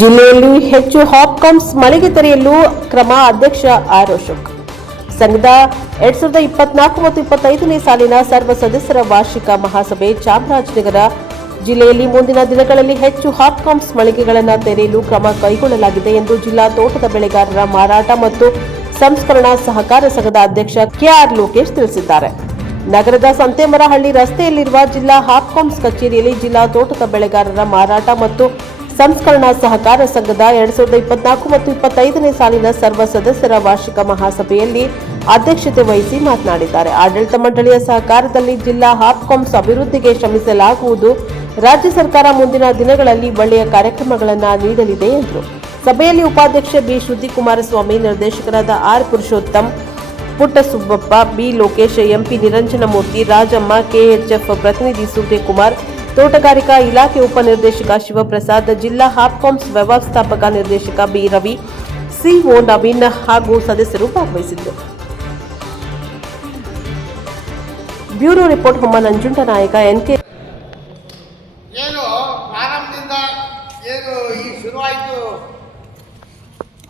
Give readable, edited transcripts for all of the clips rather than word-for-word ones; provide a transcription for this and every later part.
ಜಿಲ್ಲೆಯಲ್ಲಿ ಹೆಚ್ಚು ಹಾಪ್ಕಾಮ್ಸ್ ಮಳಿಗೆ ತೆರೆಯಲು ಕ್ರಮ ಅಧ್ಯಕ್ಷ ಆರ್ ಅಶೋಕ್. ಸಂಘದ 2024 ಮತ್ತು 25ನೇ ಸಾಲಿನ ಸರ್ವ ಸದಸ್ಯರ ವಾರ್ಷಿಕ ಮಹಾಸಭೆ ಚಾಮರಾಜನಗರ ಜಿಲ್ಲೆಯಲ್ಲಿ ಮುಂದಿನ ದಿನಗಳಲ್ಲಿ ಹೆಚ್ಚು ಹಾಪ್ಕಾಮ್ಸ್ ಮಳಿಗೆಗಳನ್ನು ತೆರೆಯಲು ಕ್ರಮ ಕೈಗೊಳ್ಳಲಾಗಿದೆ ಎಂದು ಜಿಲ್ಲಾ ತೋಟದ ಬೆಳೆಗಾರರ ಮಾರಾಟ ಮತ್ತು ಸಂಸ್ಕರಣಾ ಸಹಕಾರ ಸಂಘದ ಅಧ್ಯಕ್ಷ ಕೆಆರ್ ಲೋಕೇಶ್ ತಿಳಿಸಿದ್ದಾರೆ. ನಗರದ ಸಂತೇಮರಹಳ್ಳಿ ರಸ್ತೆಯಲ್ಲಿರುವ ಜಿಲ್ಲಾ ಹಾಪ್ಕಾಮ್ಸ್ ಕಚೇರಿಯಲ್ಲಿ ಜಿಲ್ಲಾ ತೋಟದ ಬೆಳೆಗಾರರ ಮಾರಾಟ ಮತ್ತು ಸಂಸ್ಕರಣಾ ಸಹಕಾರ ಸಂಘದ 2024 ಮತ್ತು 25ನೇ ಸಾಲಿನ ಸರ್ವ ಸದಸ್ಯರ ವಾರ್ಷಿಕ ಮಹಾಸಭೆಯಲ್ಲಿ ಅಧ್ಯಕ್ಷತೆ ವಹಿಸಿ ಮಾತನಾಡಿದ್ದಾರೆ. ಆಡಳಿತ ಮಂಡಳಿಯ ಸಹಕಾರದಲ್ಲಿ ಜಿಲ್ಲಾ ಹಾಪ್ಕಾಮ್ಸ್ ಅಭಿವೃದ್ಧಿಗೆ ಶ್ರಮಿಸಲಾಗುವುದು. ರಾಜ್ಯ ಸರ್ಕಾರ ಮುಂದಿನ ದಿನಗಳಲ್ಲಿ ಒಳ್ಳೆಯ ಕಾರ್ಯಕ್ರಮಗಳನ್ನು ನೀಡಲಿದೆ ಎಂದರು. ಸಭೆಯಲ್ಲಿ ಉಪಾಧ್ಯಕ್ಷ ಬಿ ಶ್ರುತಿ ಕುಮಾರಸ್ವಾಮಿ, ನಿರ್ದೇಶಕರಾದ R Purushottam, Puttasubbappa, B Lokesh, MP Niranjanamurthy, Rajamma, KHF ಪ್ರತಿನಿಧಿ ಸೂರ್ಯಕುಮಾರ್, ತೋಟಗಾರಿಕಾ ಇಲಾಖೆ ಉಪನಿರ್ದೇಶಕ ಶಿವಪ್ರಸಾದ್, ಜಿಲ್ಲಾ ಹಾಪ್ಕಾಮ್ಸ್ ವ್ಯವಸ್ಥಾಪಕ ನಿರ್ದೇಶಕ ಬಿ ರವಿ, ಸಿಒ ನವೀನ್ ಹಾಗೂ ಸದಸ್ಯರು ಭಾಗವಹಿಸಿದ್ದರು. Bureau report Homma Nanjundanayaka, NK. ಏನು ಪ್ರಾರಂಭದಿಂದ ಏನು ಈ ಶುರುವಾಯಿತು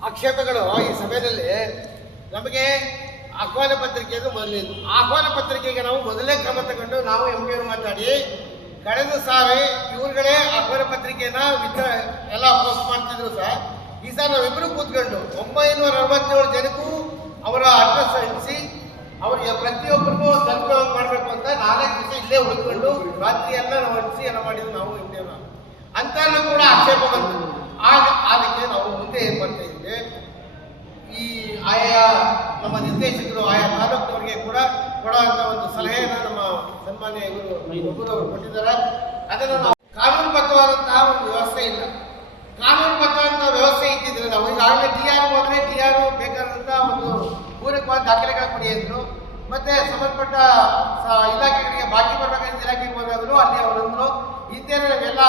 ಆಕ್ಷೇಪಗಳು ಈ ಸಭೆಯಲ್ಲಿ ನಮಗೆ ಆಹ್ವಾನ ಪತ್ರಿಕೆಯನ್ನು ಮೊದಲಿದ್ದು ಆಹ್ವಾನ ಪತ್ರಿಕೆಗೆ ನಾವು ಮೊದಲೇ ಕ್ರಮ ತಗೊಂಡು ನಾವು ಎಂಪಿಯವರು ಮಾತಾಡಿ ಕಳೆದ ಸಾರಿ ಇವ್ರುಗಳೇ ಆಹ್ವಾನ ಪತ್ರಿಕೆನ ಎಲ್ಲ ಪೋಸ್ಟ್ ಮಾಡ್ತಿದ್ರು ಸರ್. ಈ ಸಾರಿ ನಾವಿಬ್ಬರು ಕೂತ್ಕೊಂಡು 967 ಜನಕ್ಕೂ ಅವರ ಅಡ್ರೆಸ್ ಹಂಚಿಸಿ ಅವ್ರಿಗೆ ಪ್ರತಿಯೊಬ್ಬರಿಗೂ ತಲುಪುವಂಗೆ ಮಾಡಬೇಕು ಅಂತ 4 ದಿವಸ ಇಲ್ಲೇ ಉಳ್ಕೊಂಡು ರಾತ್ರಿ ಎಲ್ಲ ನಾವು ಹಂಚಿಸಿ ಎಲ್ಲ ಮಾಡಿದ್ವಿ ನಾವು ಎಂಪಿಯವರು. ಅಂತಲ್ಲೂ ಕೂಡ ಆಕ್ಷೇಪ ಬಂತು. ಅದಕ್ಕೆ ನಾವು ಮುಂದೆ ಏನು ಮಾಡ್ತಾ ಇದ್ದೀವಿ, ಈ ಆಯಾ ನಮ್ಮ ನಿರ್ದೇಶಕರು ಆಯಾ ತಾಲೂಕಿನವರಿಗೆ ಕೂಡ ಕೊಡುವಂಥ ಒಂದು ಸಲಹೆಯನ್ನು ನಮ್ಮ ಸನ್ಮಾನ್ಯ ಇವರು ಕೊಟ್ಟಿದ್ದಾರೆ. ಅದನ್ನು ನಾವು ಕಾನೂನುಬದ್ಧವಾದಂತಹ ಒಂದು ವ್ಯವಸ್ಥೆ ಇಲ್ಲ. ಕಾನೂನುಬದ್ಧವಾದಂತಹ ವ್ಯವಸ್ಥೆ ಇದ್ದಿದ್ರೆ ನಾವು ಈಗಾಗಲೇ DRO ಹೋದರೆ DRO ಬೇಕಾದಂತಹ ಒಂದು ಪೂರಕವಾದ ದಾಖಲೆಗಳು ಪಡೆಯಿದ್ರು. ಮತ್ತೆ ಸಂಬಂಧಪಟ್ಟ ಇಲಾಖೆಗಳಿಗೆ ಬಾಕಿ ಬರಬೇಕಾದ ಇಲಾಖೆಗೆ ಹೋದಾಗಲೂ ಅಲ್ಲಿ ಅವರಂದ್ರು ಹಿಂದೆ ನಾವೆಲ್ಲ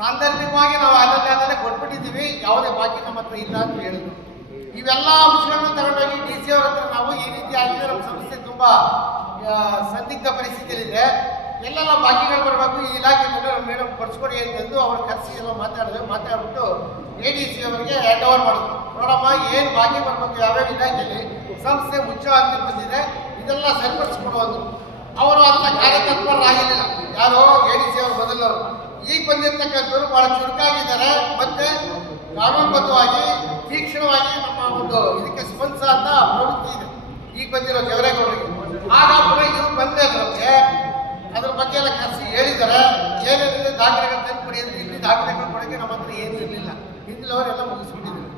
ಸಾಂದರ್ಭಿಕವಾಗಿ ನಾವು ಅಲ್ಲೇ ಕೊಟ್ಬಿಟ್ಟಿದ್ದೀವಿ, ಯಾವುದೇ ಬಾಕಿ ನಮ್ಮ ಹತ್ರ ಇಲ್ಲ ಅಂತ ಹೇಳಿದ್ರು. ಇವೆಲ್ಲ ಅಂಶಗಳನ್ನು ತಗೊಂಡೋಗಿ DC ಅವರ ಹತ್ರ ನಾವು ಈ ರೀತಿ ಆಗಿದೆ, ನಮ್ಮ ಸಂಸ್ಥೆ ತುಂಬ ಸಂದಿಗ್ಧ ಪರಿಸ್ಥಿತಿಯಲ್ಲಿದೆ, ಎಲ್ಲ ಬಾಕಿಗಳು ಬರಬೇಕು, ಈ ಇಲಾಖೆ ನಮ್ಮ ಮೇಡಮ್ ಕೊಡಿಸ್ಕೊಡಿ ಅಂತಂದು ಅವ್ರ ಕರೆಸಿ ಎಲ್ಲ ಮಾತಾಡ್ಬಿಟ್ಟು ADC ಅವರಿಗೆ ಹ್ಯಾಂಡ್ ಓವರ್ ಮಾಡಿದ್ರು. ನೋಡಮ್ಮ, ಏನು ಬಾಕಿ ಬರಬೇಕು ಯಾವ್ಯಾವ ಇಲಾಖೆಯಲ್ಲಿ ಸಂಸ್ಥೆ ಮುಚ್ಚೋ ಅಂತ ಬಂದಿದೆ, ಇದೆಲ್ಲ ಸರಿಪಡಿಸ್ಕೊಡುವಂದು. ಅವರು ಅಂತ ಕಾರ್ಯತತ್ಪರರಾಗಿರಲಿಲ್ಲ. ಯಾರೋ ADC ಅವರು ಮೊದಲವರು. ಈಗ ಬಂದಿರ್ತಕ್ಕಂಥವ್ರು ಬಹಳ ಚುರುಕಾಗಿದ್ದಾರೆ, ಮತ್ತೆ ಕಾನೂನುಬದ್ಧವಾಗಿ ತೀಕ್ಷ್ಣವಾಗಿ ನಮ್ಮ ಒಂದು ಇದಕ್ಕೆ ಸ್ಪಂದಿಸುವಂತ ಪ್ರವೃತ್ತಿ ಇದೆ ಈಗ ಬಂದಿರೋ ಜವರೇಗೌಡರಿಗೆ. ಆಗ ಪುನಃ ಇವ್ರು ಬಂದಿರೋಕ್ಕೆ ಅದ್ರ ಬಗ್ಗೆ ಎಲ್ಲ ಕರೆಸಿ ಹೇಳಿದ್ದಾರೆ, ಏನೇನಿದೆ ದಾಖಲೆಗಳು ತಂದು ಕೊಡಿಯೋದು. ಇಲ್ಲಿ ದಾಖಲೆಗಳು ಕೊಡೋಕ್ಕೆ ನಮ್ಮ ಹತ್ರ ಏನೂ ಇರಲಿಲ್ಲ, ಹಿಂದಿನವರೆಲ್ಲ ಮುಗಿಸ್ಬಿಟ್ಟಿದ್ರು.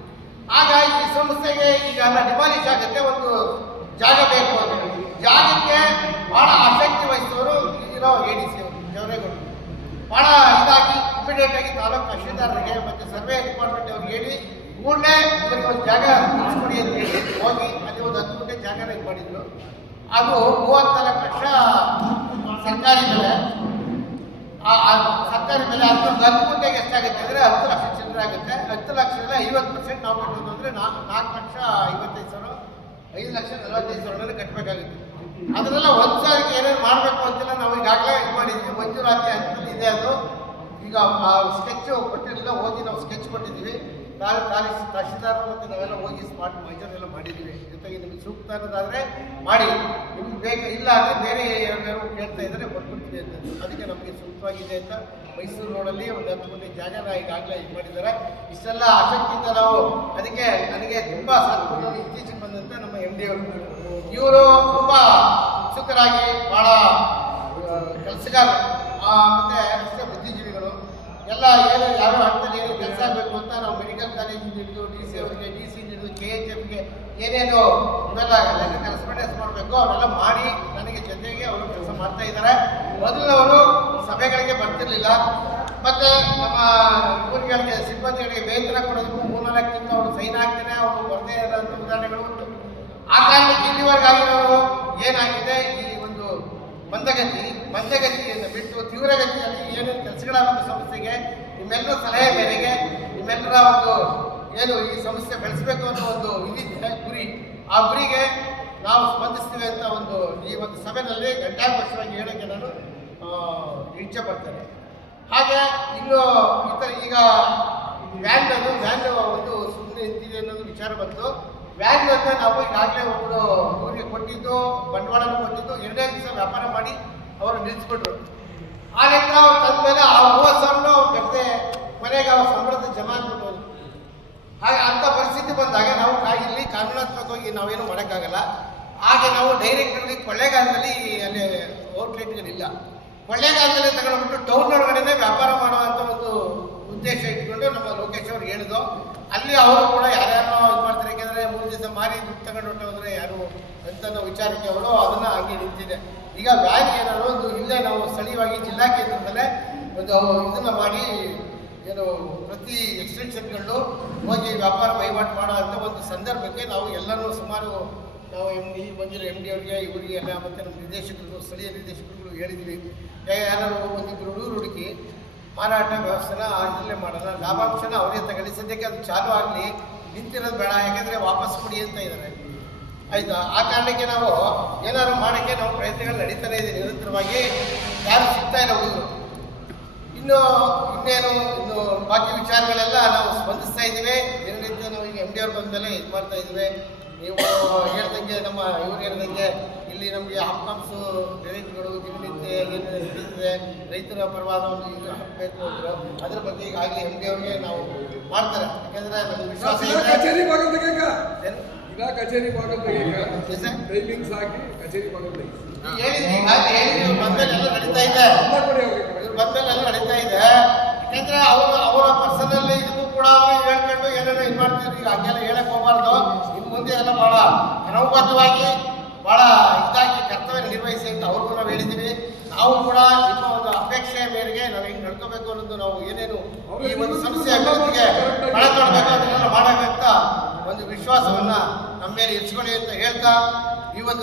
ಆಗ ಈ ಸಂಸ್ಥೆಗೆ ಈಗ ಎಲ್ಲ ಡಿಮಾಲಿಷ್ ಆಗುತ್ತೆ, ಒಂದು ಜಾಗ ಬೇಕು ಅಂತ ಜಾಗಕ್ಕೆ ಬಹಳ ಆಸಕ್ತಿ ವಹಿಸಿದವರು ಇರೋ ADC ಅವರು ಜವರೇಗೌಡರು. ಬಹಳ ಇದಾಗಿ ಇಮಿಡಿಯೇಟ್ ಆಗಿ ತಾಲೂಕು ತಹಶೀಲ್ದಾರರಿಗೆ ಮತ್ತು ಸರ್ವೆ ಡಿಪಾರ್ಟ್ಮೆಂಟ್ ಅವ್ರಿಗೆ ಹೇಳಿ ಕೂಡಲೇ ಇವರಿಗೆ ಒಂದು ಜಾಗ ಮುಗಿಸ್ಕೊಡಿ ಅಂತ ಹೇಳಿ ಹೋಗಿ ಅಲ್ಲಿ ಒಂದು 10 ಗುಂಟೆ ಜಾಗನ ಇದು ಮಾಡಿದ್ರು. ಅದು 34 ಲಕ್ಷ ಸರ್ಕಾರಿ ಬೆಲೆ. ಸರ್ಕಾರಿ ಬೆಲೆ 10 ಗುಂಟೆಗೆ ಎಷ್ಟಾಗುತ್ತೆ ಅಂದರೆ 10 ಲಕ್ಷ ಚಿಲ್ಲರೆ ಆಗುತ್ತೆ. 10 ಲಕ್ಷದಲ್ಲಿ 50% ನಾವು ಕಟ್ಟೋದು ಅಂದರೆ 4,55,000, 5,45,000 ಕಟ್ಟಬೇಕಾಗುತ್ತೆ. ಅದನ್ನೆಲ್ಲ ಒಂದು ಸಾರಿಗೆ ಏನೇನು ಮಾಡಬೇಕು ಅಂತೆಲ್ಲ ನಾವು ಈಗಾಗಲೇ ಇದು ಮಾಡಿದ್ವಿ. ಮಂಜೂರಾತಿ ಹಂತದಲ್ಲಿ ಇದೆ. ಅದು ಈಗ ಸ್ಕೆಚ್ ಕೊಟ್ಟಿರಲಿಲ್ಲ, ಹೋಗಿ ನಾವು ಸ್ಕೆಚ್ ಕೊಟ್ಟಿದ್ದೀವಿ. ತಹಶೀಲ್ದಾರ್ ಮತ್ತು ನಾವೆಲ್ಲ ಹೋಗಿ ಸ್ಮಾರ್ಟ್ ಮೈಜರ್ ಎಲ್ಲ ಮಾಡಿದ್ದೀವಿ. ಜೊತೆಗೆ ನಿಮಗೆ ಸೂಕ್ತ ಅನ್ನೋದಾದರೆ ಮಾಡಿ, ನಿಮ್ಗೆ ಬೇಕು ಇಲ್ಲ ಅಂದರೆ ಬೇರೆ ಯಾರು ಕೇಳ್ತಾ ಇದ್ದಾರೆ ಕೊಟ್ಬಿಡ್ತೀವಿ ಅಂತ. ಅದಕ್ಕೆ ನಮಗೆ ಸೂಕ್ತವಾಗಿದೆ ಅಂತ ಮೈಸೂರು ರೋಡಲ್ಲಿ ಒಂದು 10 ಗುಂಟೆ ಜಾಗನ ಈಗಾಗಲೇ ಇದು ಮಾಡಿದ್ದಾರೆ. ಇಷ್ಟೆಲ್ಲ ಆಸಕ್ತಿಯಿಂದ ನಾವು ಅದಕ್ಕೆ ನನಗೆ ತುಂಬ ಸಾಧಕರು ಇತ್ತೀಚೆಗೆ ಬಂದಂಥ ನಮ್ಮ MD ಅವರು, ಇವರು ತುಂಬ ಉತ್ಸುಕರಾಗಿ ಭಾಳ ಕೆಲಸಗಾರರು ಮತ್ತು ಅಷ್ಟೇ ಬುದ್ಧಿಜೀವಿಗಳು. ಎಲ್ಲ ಏನು ಯಾವ ಹಂತದಲ್ಲಿ ಏನು ಕೆಲಸ ಆಗಬೇಕು ಅಂತ ನಾವು ಮೆಡಿಕಲ್ ಕಾಲೇಜಿಂದ ಹಿಡಿದು DC ಅವರಿಗೆ, DC ಹಿಡಿದು KHFಗೆ ಏನೇನು ಇವೆಲ್ಲ ಕರೆಸ್ಪಾಂಡೆನ್ಸ್ ಮಾಡಬೇಕು ಅವೆಲ್ಲ ಮಾಡಿ ನನಗೆ ಜೊತೆಗೆ ಅವರು ಕೆಲಸ ಮಾಡ್ತಾ ಇದ್ದಾರೆ. ಮೊದಲವರು ಸಭೆಗಳಿಗೆ ಬರ್ತಿರ್ಲಿಲ್ಲ. ಮತ್ತು ನಮ್ಮ ಊರುಗಳಿಗೆ ಸಿಬ್ಬಂದಿಗಳಿಗೆ ವೇತನ ಕೊಡೋದಕ್ಕೂ 3-4 ತಿಂಗಳು ಅವರು ಸೈನ್ ಆಗ್ತಾನೆ ಅವರು ಬರದೇ ಇರೋಂಥ ಉದಾಹರಣೆಗಳು ಉಂಟು. ಆ ಕಾರಣಕ್ಕೆ ಇಲ್ಲಿವರೆಗಾಗಿರೋರು ಏನಾಗಿದೆ, ಈ ಒಂದು ಮಂದಗತಿಯನ್ನು ಬಿಟ್ಟು ತೀವ್ರಗತಿಯಲ್ಲಿ ಏನೇನು ಕೆಲಸಗಳಾಗಬೇಕು ಸಂಸ್ಥೆಗೆ, ನಿಮ್ಮೆಲ್ಲರ ಸಲಹೆ ಮೇರೆಗೆ ನಿಮ್ಮೆಲ್ಲರ ಒಂದು ಏನು ಈ ಸಂಸ್ಥೆ ಬೆಳೆಸಬೇಕು ಅನ್ನೋ ಒಂದು ಇದಿದೆ ಗುರಿ, ಆ ಗುರಿಗೆ ನಾವು ಸ್ಪಂದಿಸ್ತೀವಿ ಅಂತ ಈ ಒಂದು ಸಭೆಯಲ್ಲಿ ಘಂಟಾಘೋಷವಾಗಿ ಹೇಳೋಕ್ಕೆ ನಾನು ಇಚ್ಛೆ ಪಡ್ತೇನೆ. ಹಾಗೆ ಇನ್ನು ಈ ಥರ ಈಗ ವ್ಯಾನ್ ಒಂದು ಸುಮ್ಮನೆ ನಿಂತಿದೆ ಅನ್ನೋದು ವಿಚಾರ ಬಂತು. ವ್ಯಾನ್ ಅಂತ ನಾವು ಈಗಾಗಲೇ ಒಬ್ಬರು ಇವರಿಗೆ ಕೊಟ್ಟಿದ್ದು ಬಂಡವಾಳ ಕೊಟ್ಟಿದ್ದು 2 ದಿವಸ ವ್ಯಾಪಾರ ಮಾಡಿ ಅವರು ನಿಲ್ಲಿಸ್ಬಿಟ್ರು. ಆ ನಂತರ ಅವ್ರು ತಂದ್ಮೇಲೆ ಆ 30,000 ಅವ್ರು ಕಟ್ಟದೆ ಕೊನೆಗೆ ಅವ್ರ ಸಂಬಳದ ಜಮಾ ಆಗ್ಬಿಟ್ಟು ಹಾಗೆ ಅಂಥ ಪರಿಸ್ಥಿತಿ ಬಂದಾಗ ನಾವು ಇಲ್ಲಿ ಕಾನೂನಾತ್ಮಕವಾಗಿ ನಾವೇನು ಮಾಡೋಕ್ಕಾಗಲ್ಲ. ಹಾಗೆ ನಾವು ಡೈರೆಕ್ಟ್ಲಿ ಕೊಳ್ಳೇಗಾಲದಲ್ಲಿ ಅಲ್ಲಿ ಔಟ್ಲೆಟ್ಗಳಿಲ್ಲ, ಕೊಳ್ಳೇಗಾಲದಲ್ಲಿ ತಗೊಂಡ್ಬಿಟ್ಟು ಟೌನ್ ಒಳಗಡೆ ವ್ಯಾಪಾರ ಮಾಡುವಂಥ ಒಂದು ಉದ್ದೇಶ ಇಟ್ಕೊಂಡು ನಮ್ಮ ಲೋಕೇಶ್ ಅವ್ರು ಹೇಳಿದ್ರು. ಅಲ್ಲಿ ಅವರು ಕೂಡ ಯಾರ್ಯಾರೋ ಇದು ಮಾಡ್ತಾರೆ, ಯಾಕೆಂದರೆ 3 ದಿವಸ ಮಾರಿ ದುಡ್ಡು ತಗೊಂಡು ಹೋದ್ರೆ ಯಾರು ಅಂತ ವಿಚಾರಕ್ಕೆ ಅವರು ಅದನ್ನು ಹಂಗೆ ನಿಂತಿದೆ. ಈಗ ವ್ಯಾನ್ ಏನಾದ್ರು ಒಂದು ಇಲ್ಲೇ ನಾವು ಸ್ಥಳೀಯವಾಗಿ ಜಿಲ್ಲಾ ಕೇಂದ್ರದಲ್ಲೇ ಒಂದು ಇದನ್ನು ಮಾಡಿ ಏನು ಪ್ರತಿ ಎಕ್ಸ್ಟೆನ್ಷನ್ಗಳು ಹೋಗಿ ವ್ಯಾಪಾರ ವಹಿವಾಟು ಮಾಡೋ ಅಂಥ ಒಂದು ಸಂದರ್ಭಕ್ಕೆ ನಾವು ಎಲ್ಲರೂ ಸುಮಾರು ನಾವು ಬಂದಿರೋ MD ಅವರಿಗೆ ಇವರಿಗೆ ಎಲ್ಲ ಮತ್ತು ನಮ್ಮ ನಿರ್ದೇಶಕರು ಸ್ಥಳೀಯ ನಿರ್ದೇಶಕರುಗಳು ಹೇಳಿದ್ವಿ, ಯಾರು ಒಂದಿಬ್ಬರು ಹುಡುಕಿ ಮಾರಾಟ ವ್ಯವಸ್ಥೆನ ಇದರಲ್ಲೇ ಮಾಡೋಣ, ಲಾಭಾಂಶನ ಅವರೇ ತಗೊಳ್ಳಿ, ಸದ್ಯಕ್ಕೆ ಅದು ಚಾಲು ಆಗಲಿ, ನಿಂತಿರೋದು ಬೇಡ, ಯಾಕೆಂದರೆ ವಾಪಸ್ ಕೊಡಿ ಅಂತ ಇದ್ದಾರೆ. ಆಯಿತಾ? ಆ ಕಾರಣಕ್ಕೆ ನಾವು ಏನಾದ್ರು ಮಾಡೋಕ್ಕೆ ನಾವು ಪ್ರಯತ್ನಗಳು ನಡೀತಾನೆ ಇದೆ ನಿರಂತರವಾಗಿ. ಯಾರು ಸಿಗ್ತಾ ಇಲ್ಲ ಹುಡುಗರು. ಇನ್ನು ಬಾಕಿ ವಿಚಾರಗಳೆಲ್ಲ ನಾವು ಸ್ಪಂದಿಸ್ತಾ ಇದ್ದೀವಿ. ದಿನನಿತ್ಯ ನಾವು ಈಗ MD ಅವ್ರು ಬಂದಮೇಲೆ ಇದು ಮಾಡ್ತಾ ಇದ್ದೀವಿ. ನೀವು ಹೇಳ್ದಂಗೆ ಇವ್ರು ಹೇಳ್ದಂಗೆ ಇಲ್ಲಿ ನಮಗೆ ಹಾಪ್ಕಾಮ್ಸು ಡೈರೆಕ್ಟ್ಗಳು ದಿನನಿತ್ಯ ಏನು ನಡೀತಿದೆ, ರೈತರ ಪರವಾದ ಒಂದು ಇದು ಹಾಕಬೇಕು ಅಂದರು. ಅದ್ರ ಬಗ್ಗೆ ಈಗಾಗಲೇ MD ಅವ್ರಿಗೆ ನಾವು ಮಾಡ್ತಾರೆ, ಯಾಕೆಂದರೆ ನಮಗೆ ವಿಶ್ವಾಸ ಇದೆ. ಕಚೇರಿ ಭಾಗ ಕಚೇರಿ ಭಾಗ ಟೈಮಿಂಗ್ಸ್ ಹಾಕಿ ಕಚೇರಿ ಭಾಗ ಹೇಳಿದ್ವಿ ಬಂದಮೇಲೆ ಎಲ್ಲ ನಡೀತಾ ಇದೆ, ಇವ್ರು ಬಂದಮೇಲೆ ಎಲ್ಲ ನಡೀತಾ ಇದೆ. ಯಾಕೆಂದರೆ ಅವರ ಪರ್ಸನಲ್ ಇದಕ್ಕೂ ಕೂಡ ಅವರು ಹೇಳ್ಕೊಂಡು ಏನೇನೋ ಇದು ಮಾಡ್ತಿದ್ರು. ಈಗ ಹಂಗೆಲ್ಲ ಹೇಳಕ್ಕೆ ಹೋಗಬಾರ್ದು. ಇನ್ನು ಮುಂದೆ ಎಲ್ಲ ಭಾಳ ಕ್ರಮಬದ್ಧವಾಗಿ ಭಾಳ ಇದಾಗಿ ಕರ್ತವ್ಯ ನಿರ್ವಹಿಸಿ ಅಂತ ಅವ್ರಿಗೂ ನಾವು ಹೇಳಿದ್ದೀವಿ. ನಾವು ಕೂಡ ನಿಮ್ಮ ಒಂದು ಅಪೇಕ್ಷೆಯ ಮೇರೆಗೆ ನಾವು ಹೆಂಗೆ ನಡ್ಕೋಬೇಕು ಅನ್ನೋದು, ನಾವು ಏನೇನು ಈ ಒಂದು ಸಂಸ್ಥೆ ಅಭಿವೃದ್ಧಿಗೆ ಬಳ ತೊಡಬೇಕು ಅದನ್ನೆಲ್ಲ ಮಾಡೋಕ್ಕಂತ ಒಂದು ವಿಶ್ವಾಸವನ್ನು ನಮ್ಮ ಮೇಲೆ ಇರಿಸ್ಕೊಳ್ಳಿ ಅಂತ ಹೇಳ್ತಾ ಈ ಒಂದು